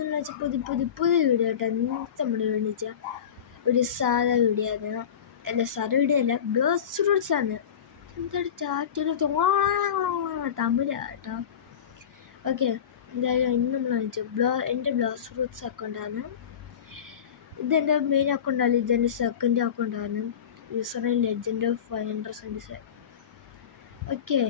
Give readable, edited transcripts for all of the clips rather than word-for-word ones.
എന്ന് വെച്ചാൽ പുതിയ വീഡിയോ കേട്ടോ. ഇന്നത്തെ നമ്മുടെ വേണ്ടിച്ച ഒരു സാധാ വീഡിയോ ആണ്. അല്ല സാധാ വീഡിയോ അല്ല, ബ്ലൗസ് റൂട്ട്സ് ആണ്. എന്താണ് ചാറ്റൊരു തമിഴാണ് കേട്ടോ. ഓക്കെ, എന്തായാലും ഇന്ന് നമ്മൾ വാങ്ങിച്ചു എൻ്റെ ബ്ലൗസ് റൂട്ട്സ് അക്കൗണ്ടാണ്. ഇതെൻ്റെ മെയിൻ അക്കൗണ്ടാണ്, ഇതെൻ്റെ സെക്കൻഡ് അക്കൗണ്ടാണ്. User name legend of 577. Okay,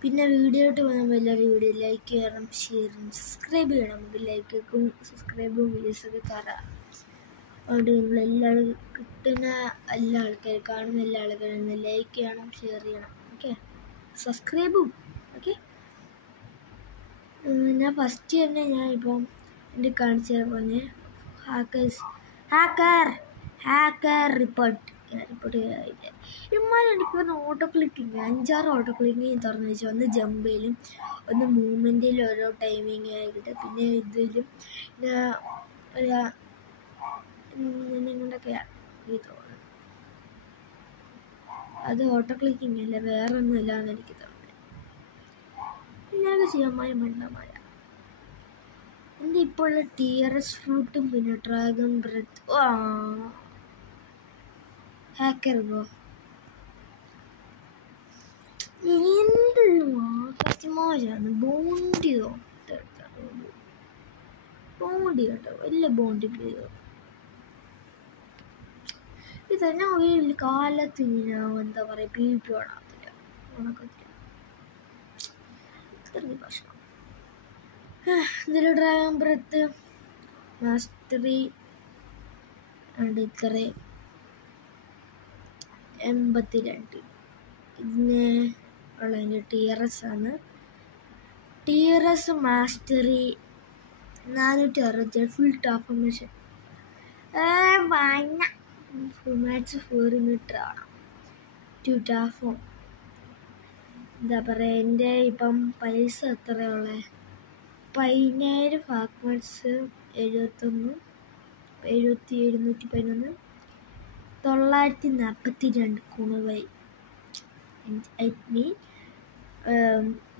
പിന്നെ വീഡിയോട്ട് പോകുമ്പോൾ എല്ലാവരും വീഡിയോ ലൈക്ക് ചെയ്യണം, ഷെയർ ചെയ്യണം, സബ്സ്ക്രൈബ് ചെയ്യണം. നമുക്ക് ലൈക്കും സബ്സ്ക്രൈബും വീഡിയോസൊക്കെ കയറാം. അതുകൊണ്ട് നിങ്ങളെല്ലാവരും കിട്ടുന്ന എല്ലാ ആൾക്കാരും, കാണുന്ന എല്ലാ ആൾക്കാരും ലൈക്ക് ചെയ്യണം, ഷെയർ ചെയ്യണം. ഓക്കെ, സബ്സ്ക്രൈബും. ഓക്കെ, ഞാൻ ഫസ്റ്റ് തന്നെ ഞാൻ ഇപ്പം എൻ്റെ കാണിച്ചു തരാൻ പറഞ്ഞ ഹാക്കർ റിപ്പോർട്ട് ചെയ്തിട്ട് ഇമ്മാതിരി എനിക്ക് പറഞ്ഞ ഓട്ടോ ക്ലിക്കിങ് 5-6 ഓട്ടോ ക്ലിക്കിങ് തുറന്നു വെച്ചാൽ ഒന്ന് ജമ്പയിലും ഒന്ന് മൂവ്മെൻറ്റിലും ഓരോ ടൈമിങ് ആയിട്ട്, പിന്നെ ഇതിലും കൊണ്ടൊക്കെയാണ് എനിക്ക് തോന്നുന്നത്. അത് ഓട്ടോ ക്ലിക്കിങ് അല്ല, വേറെ ഒന്നും ഇല്ല എന്ന് എനിക്ക് തോന്നുന്നത്. ഇങ്ങനെയൊക്കെ ചെയ്യാൻ മണ്ടന്മാരാ. എൻ്റെ ഇപ്പോൾ ഉള്ള TRS ഫ്രൂട്ടും പിന്നെ ഡ്രാഗൺ ബ്രെത്ത് ഹാക്കർ ബ്രോ എന്ത് കസ്റ്റമേഴ്സാണ്. ബോണ്ടിയോ ബോണ്ടി കേട്ടോ, വലിയ ബോണ്ടി ചെയ്തോ. ഇത് തന്നെ ഒരു കാലത്ത് ഇങ്ങനെ എന്താ പറയുക, PvP ഓണാകത്തില്ല, ഉണക്കത്തില്ല, ഇത്രയ്ക്ക് പ്രശ്നം. ഇതിൽ ഡ്രാഗൺ ബ്രെത്ത് മാസ്റ്ററി ഉണ്ട്, ഇത്ര 82. ഇതിന് ഉള്ളതിൻ്റെ TRS ആണ്. TRS mastery 467 full transformation. Full match 4 metre ആണ്. 2 ട്രാൻസ്ഫോം. എന്താ പറയുക, എൻ്റെ ഇപ്പം പൈസ എത്രയുള്ളത്? 17 ഫാക്ട്സ് 71 711 942 കുണുവൈ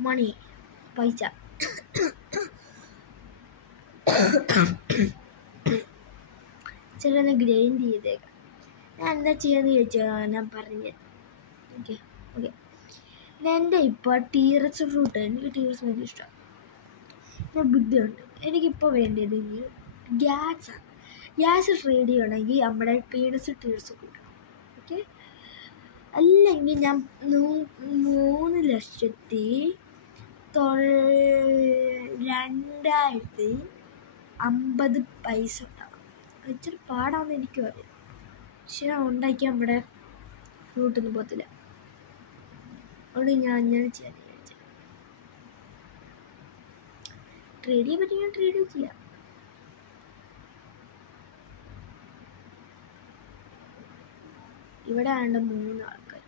മണി പൈസ. ചിലന്ന് ഗ്രൈൻഡ് ചെയ്തേക്കാം. ഞാൻ എന്താ ചെയ്യാന്ന് ചോദിച്ചാൽ ഞാൻ പറഞ്ഞു. ഓക്കെ, എൻ്റെ ഇപ്പോൾ TRS ഫ്രൂട്ട്, എനിക്ക് TRS ഭയങ്കര ഇഷ്ടമാണ്. ഞാൻ ബുദ്ധിയുണ്ട്. എനിക്കിപ്പോൾ വേണ്ടത് ഗ്യാസാണ്. ഗ്യാസ് ട്രേഡ് ചെയ്യണമെങ്കിൽ നമ്മുടെ TRS കൂട്ടണം. ഓക്കെ, അല്ലെങ്കിൽ ഞാൻ 3,02,050 പൈസ ഉണ്ടാവും. ഇച്ചിരി പാടാമെന്ന് എനിക്കും അറിയാം, പക്ഷെ ഞാൻ ഉണ്ടാക്കിയാൽ നമ്മുടെ ഫ്രൂട്ടൊന്നും പോകത്തില്ല. അതുകൊണ്ട് ഞാൻ അങ്ങനെ ചെയ്യാൻ വിചാരിച്ചത്. ട്രേഡ് ചെയ്യാൻ പറ്റി ഞാൻ ട്രേഡ് ചെയ്യാം. ഇവിടെ ആണ്ട് 3 ആൾക്കാർ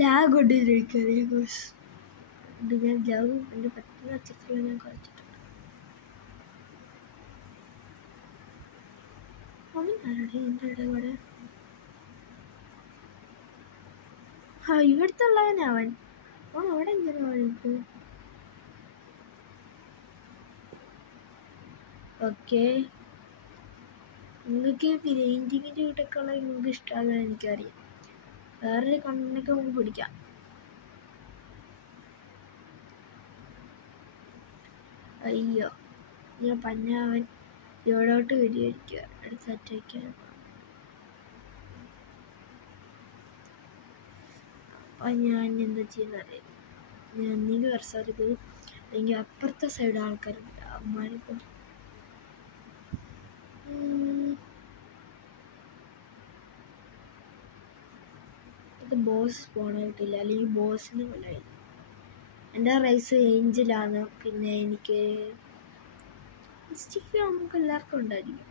ലാഗ് കൊണ്ടിരിക്കുന്നത്. ഞാൻ ലാഗ് എൻ്റെ പറ്റുന്ന അത്രത്തോളം ഞാൻ കുറച്ചിട്ടുണ്ട്. അവനാരുടെ എൻ്റെ ഇടപെടെ ഇവിടുത്തെ ഉള്ളവനവൻ അവിടെ എങ്ങനെ വഴിക്ക്. ഓക്കെ, നിങ്ങൾക്ക് ഗ്രൈൻഡിങ്ങിൻ്റെ വീട്ടൊക്കെ ഉള്ള നിങ്ങൾക്ക് ഇഷ്ടമല്ല എനിക്കറിയാം. വേറൊരു കണ്ണൊക്കെ നമുക്ക് പിടിക്കാം. അയ്യോ, ഞാൻ പഞ്ഞാവൻ ഇവിടോട്ട് വരികയായിരിക്കുക, അടുത്ത് അറ്റാക്കാൻ. അപ്പം ഞാൻ എന്താ ചെയ്യുന്നറിയാം, ഞാൻ ഒന്നെങ്കിൽ വർഷത്തിൽ പോയി അല്ലെങ്കിൽ അപ്പുറത്തെ സൈഡ് ആൾക്കാരുണ്ട്, അമ്മമാരെ കൊണ്ട്. ഇത് ബോസ് പോണായിട്ടില്ല, അല്ലെങ്കിൽ ബോസിന് കൊല്ലായിരുന്നു. എൻ്റെ റൈസ് ഏഞ്ചലാണ്. പിന്നെ എനിക്ക് മിസ്റ്റേക്ക് നമുക്ക് എല്ലാവർക്കും ഉണ്ടായിരിക്കും.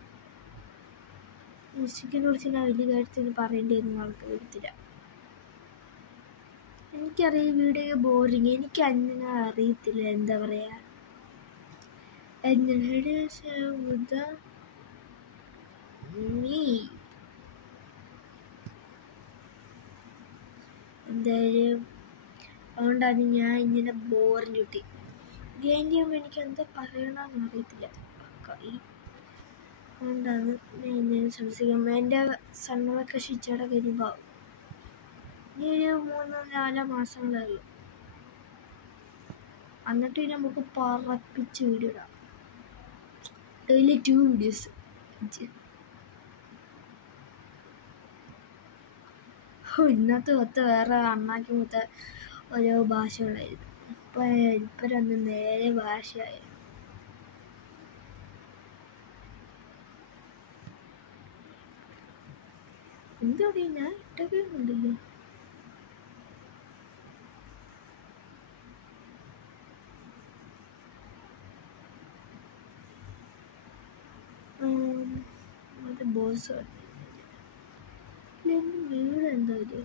മിസ്റ്റേക്കിനെ കുറിച്ച് ഞാൻ വലിയ കാര്യത്തിന് പറയേണ്ടിയൊന്നും ആൾക്ക് വരത്തില്ല. എനിക്കറിയാം വീഡിയോ ബോറിങ്, എനിക്ക് അങ്ങനെ അറിയത്തില്ല എന്താ പറയുക. me എന്തായാലും അതുകൊണ്ടാണ് ഞാൻ ഇങ്ങനെ ബോറിന് കിട്ടി. ഗെയിം ചെയ്യുമ്പോൾ എനിക്ക് എന്താ പറയണമെന്ന് അറിയത്തില്ല. അതുകൊണ്ടാണ് ഞാൻ ഇങ്ങനെ സംസാരിക്കുമ്പോൾ എൻ്റെ സമ്മർ വെക്കേഷൻ ഇച്ചിരി കഴിയുമ്പോൾ ഇനി ഒരു 3-4 മാസങ്ങളേ ഉള്ളൂ. എന്നിട്ട് നമുക്ക് പറപ്പിച്ച് വീഡിയോ ഇടാം. Daily 2 videos. ഇന്നത്തെ മൊത്തം വേറെ അണ്ണാക്കി മൊത്തം ഓരോ ഭാഷകളായിരുന്നു. ഇപ്പം രണ്ടും നേരെ ഭാഷയായി. എന്താ ഞാൻ ഇട്ടൊക്കെ ഉണ്ടല്ലോ. അത് ബോസ് വീട് എന്താ ഇത്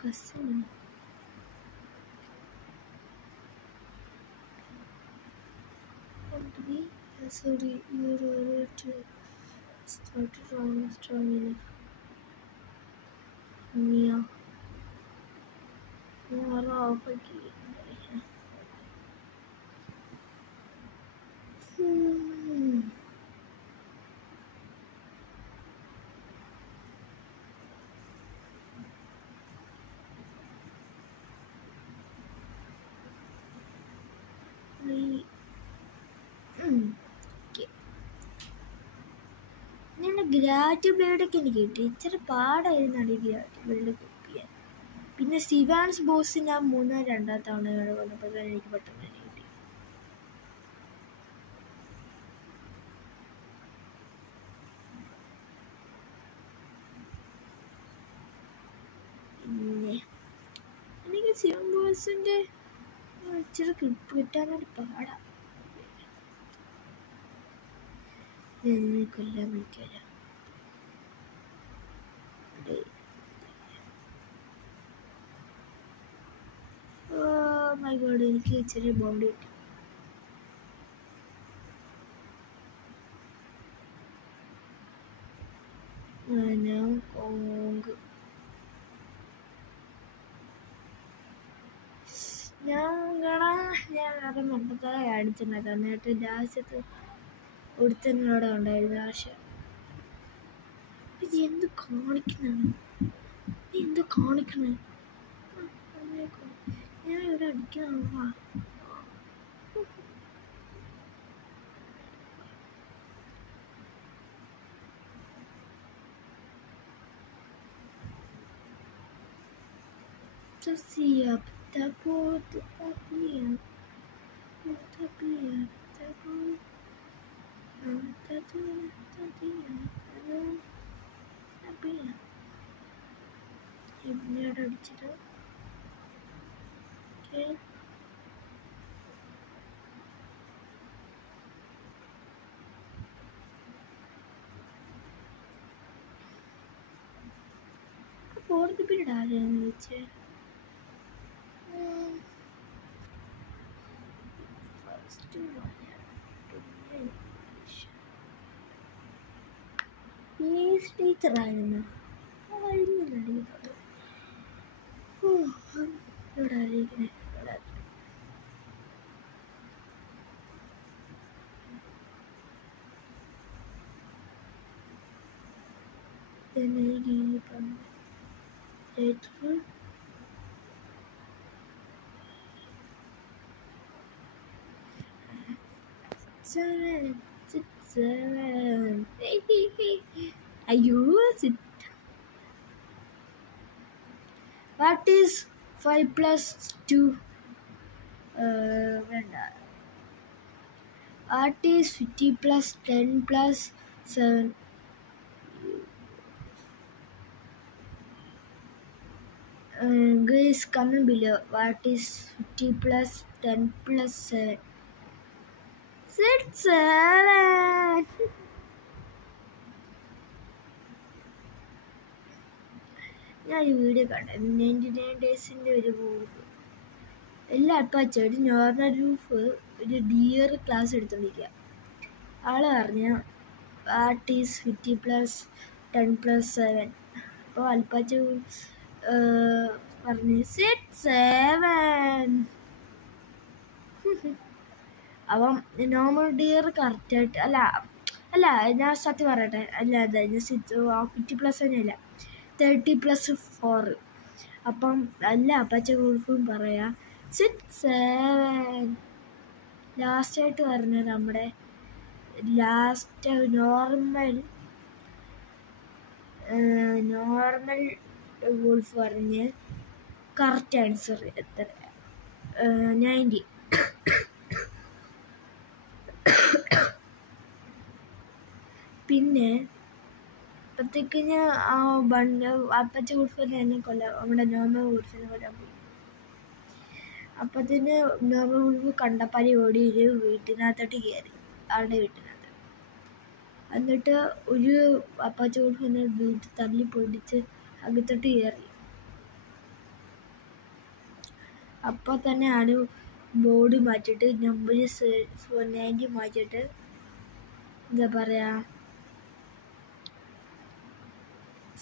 cousin sorry you're ready to start strong enough Mia ഗ്രാറ്റ് ബ്ലേഡൊക്കെ എനിക്ക് കിട്ടി. ഇച്ചിരി പാടായിരുന്നാണ് ഈ ഗ്രാറ്റ് ബ്ലേഡ് കുക്ക് ചെയ്യാൻ. പിന്നെ സിവാൻസ് ബോസ് ഞാൻ 2 തവണ വന്നപ്പോൾ എനിക്ക് പെട്ടെന്ന് തന്നെ കിട്ടി. പിന്നെ എനിക്ക് സിവാൻ ബോസിൻ്റെ ഇച്ചിരി കിട്ടാനായിട്ട് പാടാം. കൊല്ലാൻ പറ്റില്ല. മൈ ഗോഡ് എനിക്ക് ഇച്ചിരി ബോഡി കിട്ടി. ഞാൻ കോങ്ക് ഞാൻ അത് മണ്ടത്തായി അടിച്ചിട്ടുണ്ടായിരുന്നു. എന്നിട്ട് ലാസ്റ്റത്ത് ഒരുത്തനോടെ ഉണ്ടായിരുന്നു ആശ. എന്ത് കാണിക്കുന്നതാണ് എന്ത് കാണിക്കണേ? ഞാൻ ഇവിടെ അടിക്കാനുള്ള ഇവിടെ അടിച്ചിട്ട് ഫോർത്ത് പീരീഡ് ആരെന്ന് വെച്ചേ ടീച്ചറായിരുന്നു. ഇവിടെ ആരെയിരിക്കണേ അയ്യോ വാട്ട് ഈസ് 5 + 2 വേണ്ട. What is 50 + 10 + 7? Guys, comment below. What is 50 + 10 + 7? 7. ഞാൻ ഈ വീഡിയോ കണ്ടു. 99 ഡേയ്സിൻ്റെ ഒരു എല്ലാ അൽപ്പാച്ച ഒരു നോർമൽ റൂഫ് ഒരു ഡിയർ ക്ലാസ് എടുത്തോണ്ടിരിക്കുക. ആള് പറഞ്ഞ വാട്ട് ഈസ് 50 + 10 + 7. അപ്പോൾ അൽപ്പാച്ച പറഞ്ഞ് 7. അപ്പം നോർമൽ ഡിയർ കറക്റ്റായിട്ട് അല്ല ഞാൻ സത്യം പറയട്ടെ, അല്ല 50 + 7 അല്ല 30 + 4. അപ്പം അല്ല അപ്പച്ച ഉൾഫും പറയാ 7. ലാസ്റ്റായിട്ട് പറഞ്ഞത് നമ്മുടെ നോർമൽ വോൾഫ് പറഞ്ഞ് കറക്റ്റ് ആൻസർ എത്ര 90. പിന്നെ അപ്പോഴത്തേക്ക് ഞാൻ അപ്പച്ച വോൾഫിനെ എന്നെ കൊല്ലാൻ, നമ്മുടെ നോർമൽ വോൾഫിനെ കൊല്ലാൻ പോയി. അപ്പത്തിന് നോർമൽ വോൾഫ് കണ്ടപ്പാരി ഓടി ഒരു വീട്ടിനകത്തോട്ട് കയറി, ആളുടെ വീട്ടിനകത്ത്. എന്നിട്ട് ഒരു അപ്പച്ച വോൾഫിനെ വീട്ടിൽ തള്ളി പൊടിച്ച് അകത്തോട്ട് കയറി. അപ്പോൾ തന്നെ ആള് ബോർഡ് മാറ്റിയിട്ട് നമ്പർ 90 മാറ്റിയിട്ട് എന്താ പറയുക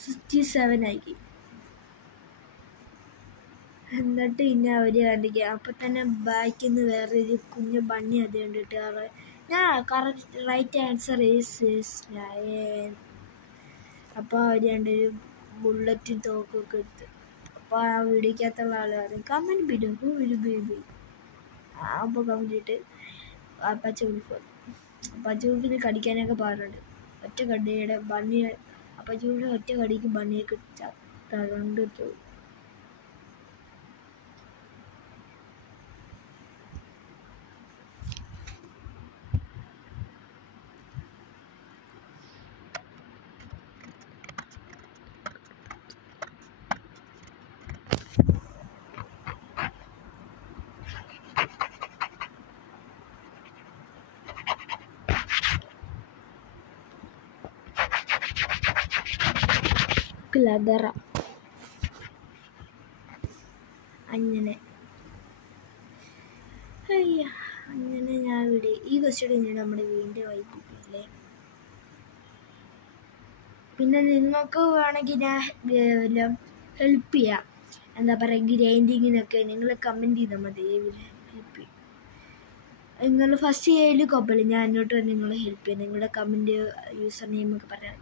67 ആക്കി. എന്നിട്ട് പിന്നെ അവർ കണ്ടിക്കുക. അപ്പം തന്നെ ബാക്കിൽ നിന്ന് വേറൊരു കുഞ്ഞു ബണ്ണി അത് കണ്ടിട്ട് ഞാൻ കറക്റ്റ് റൈറ്റ് ആൻസർ ഈസ് 9. അപ്പോൾ അവർ കണ്ടൊരു ബുള്ളറ്റും തോക്കൊക്കെ എടുത്ത്. അപ്പോൾ ആ വീടിക്കകത്തുള്ള ആൾ പറയും കമൻറ്റ് ബിടും ബേബി. അപ്പോൾ കമൻറ്റ് ഇട്ട് പച്ച ഉൾഫിന് കടിക്കാനൊക്കെ പാടുണ്ട്. ഒറ്റ കടിയുടെ ബണ്ണി പച്ച ഉൾഫ് ഒറ്റ കടിക്ക് ബണ്ണിയൊക്കെ തകണ്ടിട്ടു. ലതറ അങ്ങനെ ഞാൻ ഇവിടെ ഈ ക്വസ്റ്റ്യൻ നമ്മുടെ വീണ്ടും വായിപ്പിക്കില്ലേ. പിന്നെ നിങ്ങൾക്ക് വേണമെങ്കിൽ ഞാൻ ഹെൽപ്പ് ചെയ്യാം, എന്താ പറയുക ഗ്രൈൻഡിങ്ങിനൊക്കെ. നിങ്ങൾ കമൻറ്റ് ചെയ്താൽ മതി, ഹെൽപ്പ് ചെയ്യും. നിങ്ങൾ ഫസ്റ്റ് ചെയ്യൽ കുഴപ്പമില്ല, ഞാൻ എന്നോട്ട് തന്നെ നിങ്ങൾ ഹെൽപ്പ് ചെയ്യാം. നിങ്ങളുടെ കമൻറ്റ് യൂസർ നെയിമൊക്കെ പറയാം,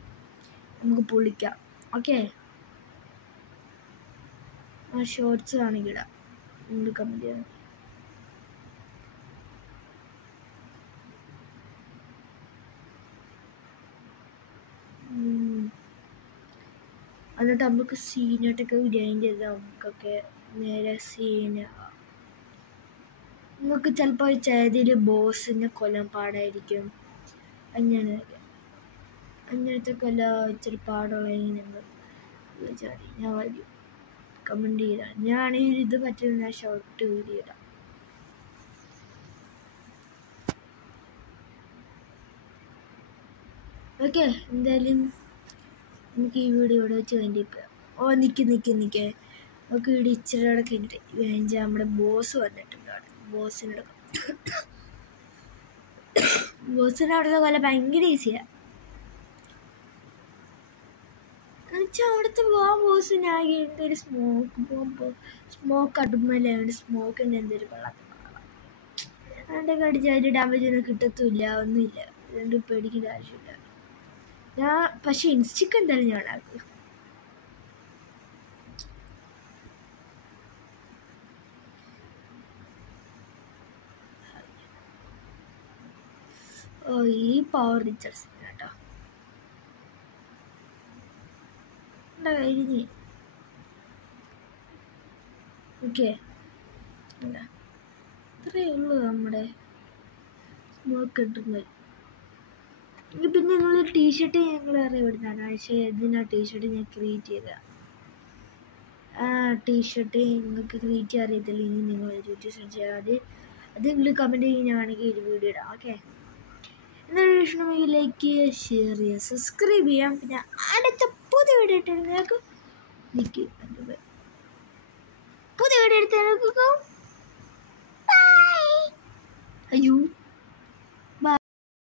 നമുക്ക് പൊളിക്കാം. ഓക്കെ, ഷോർട്സ് ആണെങ്കിൽ ഇടാം, നിങ്ങൾ കമൻറ്റ് ചെയ്യാം. എന്നിട്ട് നമുക്ക് സീനായിട്ടൊക്കെ ഗ്രൈൻഡ് ചെയ്ത് നമുക്കൊക്കെ നേരെ സീന്. നമുക്ക് ചിലപ്പോൾ ചെയ്തിൽ ബോസിനെ കൊല്ലാൻ പാടായിരിക്കും. അങ്ങനത്തെ കൊല്ലം ഇച്ചിരി പാടുള്ളതെങ്കിൽ നിങ്ങൾ ഞാൻ വരും കമൻറ്റ് ചെയ്താൽ. ഞാനാണെങ്കിൽ ഇത് പറ്റുന്ന ഷോർട്ട് വീഡിയോ ഇടാം. ഓക്കെ, എന്തായാലും നമുക്ക് ഈ വീഡിയോ ഇവിടെ വെച്ച് വേണ്ടിപ്പോൾ നിൽക്ക് നമുക്ക് ഇവിടെ ഇച്ചിരി കൂടെ കഴിഞ്ഞിട്ട് നമ്മുടെ ബോസ് വന്നിട്ടുണ്ട്. അവിടെ ബോസിൻ്റെ അവിടുത്തെ കൊല്ലം ഭയങ്കര ഈസിയാണ്. എന്നുവെച്ചാൽ അവിടുത്തെ ബോസിന് ആകെ എന്തൊരു സ്മോക്ക് അടുമ്മലാണ്, സ്മോക്കിൻ്റെ എന്തൊരു വെള്ളത്തിൽ അവിടെ കടിച്ചാൽ ഒരു ഡാമേജ് ഒന്നും കിട്ടത്തുമില്ല, ഒന്നുമില്ല. അതുകൊണ്ട് പേടിക്കേണ്ട ആവശ്യമില്ല. പക്ഷെ ഇൻസ്റ്റിക്ക് എന്തായാലും ഞാൻ ആക്കും. ഈ പവർ റിച്ചേഴ്സ് കേട്ടോ കഴിഞ്ഞ്. ഓക്കെ, ഇത്രയേ ഉള്ളൂ നമ്മുടെ സ്മോക്ക് കിട്ടുന്നത്. പിന്നെ നിങ്ങളൊരു ടീഷർട്ട് ഞങ്ങൾ അറിയപ്പെടുന്നതാണ്. പക്ഷേ ഇതിനാ ടീഷർട്ട് ഞാൻ ക്രിയേറ്റ് ചെയ്ത ടീഷർട്ട് നിങ്ങൾക്ക് ക്രിയേറ്റ് ചെയ്യാൻ അറിയത്തില്ല. ഇനി നിങ്ങൾ യൂട്യൂബ് സെർച്ച് ചെയ്യാതെ അത് നിങ്ങൾ കമൻറ്റ് ചെയ്യുകയാണെങ്കിൽ ഒരു വീഡിയോ ഇടാം. ഓക്കെ, എന്നാലും ഇഷ്ടമെങ്കിൽ ലൈക്ക് ചെയ്യുക, ഷെയർ ചെയ്യുക, സബ്സ്ക്രൈബ് ചെയ്യാം. പിന്നെ അടുത്ത പുതിയ വീഡിയോ ഇട്ട് നിങ്ങൾക്ക് പുതിയ വീഡിയോ എടുത്ത് യൂട്യൂബ്